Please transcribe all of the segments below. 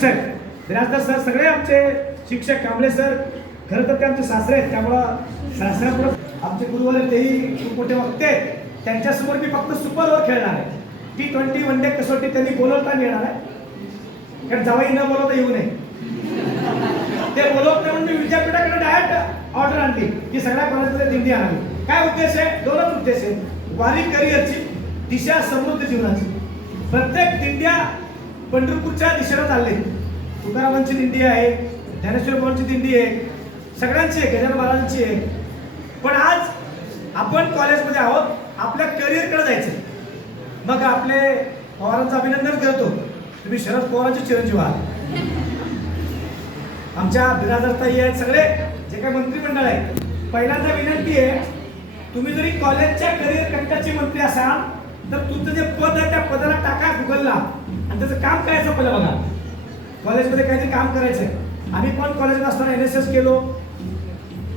Sir Birajdar sir सगळे आमचे शिक्षक कांबळे सर खरं तर ते आमचे सासरे आहेत त्यामुळं सासऱ्यापुढे आमचे गुरुवार तेही खूप मोठे वक्ते त्यांच्यासमोर मी फक्त सुपर ओव्हर खेळणार आहे. टी ट्वेंटी वन डे कसोटी त्यांनी बोलवता येणार आहे. कारण जवाई न बोलवता येऊ नये. ते बोलवत नाही म्हणून मी विद्यापीठाकडे डायरेक्ट ऑर्डर आणली. की सगळ्या कॉलेजमध्ये दिंडी आणावी. काय उद्देश आहे? दोनच उद्देश आहे वारी करिअरची दिशा समृद्ध जीवनाची. प्रत्येक दिंड्या पंढरपूरच्या दिशेला चालले. तुकारामांची दिंडी आहे ज्ञानेश्वर बाबांची दिंडी आहे सगळ्यांची आहे गजानन महाराजांची आहे. पण आज आपण कॉलेजमध्ये आहोत आपल्या करिअरकडे जायचं मग आपले पवारांचं अभिनंदन करतो. तुम्ही शरद पवारांचे चिरंजीव आहात. आमच्या बिराजरताई आहेत सगळे जे काही मंत्रिमंडळ आहे. पहिल्यांदा विनंती आहे तुम्ही जरी कॉलेजच्या करिअर कट्ट्याचे मंत्री असाल तर तुमचं जे पद आहे त्या पदाला टाका गुगलला. आणि त्याचं काम करायचं पहिलं बघा. कॉलेजमध्ये काहीतरी काम करायचं आहे. आम्ही पण कॉलेजमध्ये असताना एन एस एस केलो.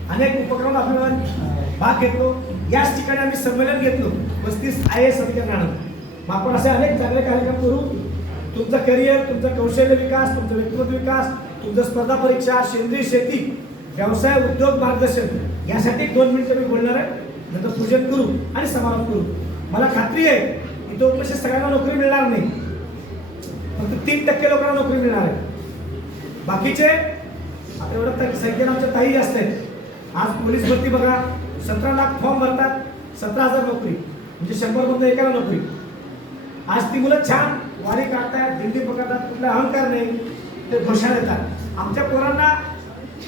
अनेक उपक्रम आपण भाग घेतलो. याच ठिकाणी आम्ही संमेलन घेतलो. पस्तीस आय एस अधिकारी मग आपण असे अनेक चांगले कार्यक्रम करू. तुमचं करिअर तुमचं कौशल्य विकास तुमचं व्यक्तिमत्व विकास तुमचं स्पर्धा परीक्षा सेंद्रिय शेती व्यवसाय उद्योग मार्गदर्शन. यासाठी दोन मिनिटं मी बोलणार आहे. नंतर पूजन करू आणि समारोप करू. मला खात्री आहे की दोन उपस्थित सगळ्यांना नोकरी मिळणार नाही. फक्त तीन टक्के लोकांना नोकरी मिळणार आहे. बाकीचे आता एवढं संख्येनं आमच्या ताई असते आज पोलीस भरती बघा सतरा लाख फॉर्म भरतात सतरा हजार नोकरी. म्हणजे शंभर मधून एकाला नोकरी. आज ती मुलं छान वारी काढतायत दिंडी पकडतात कुठला अहंकार नाही ते घोषणा देतात. आमच्या पोरांना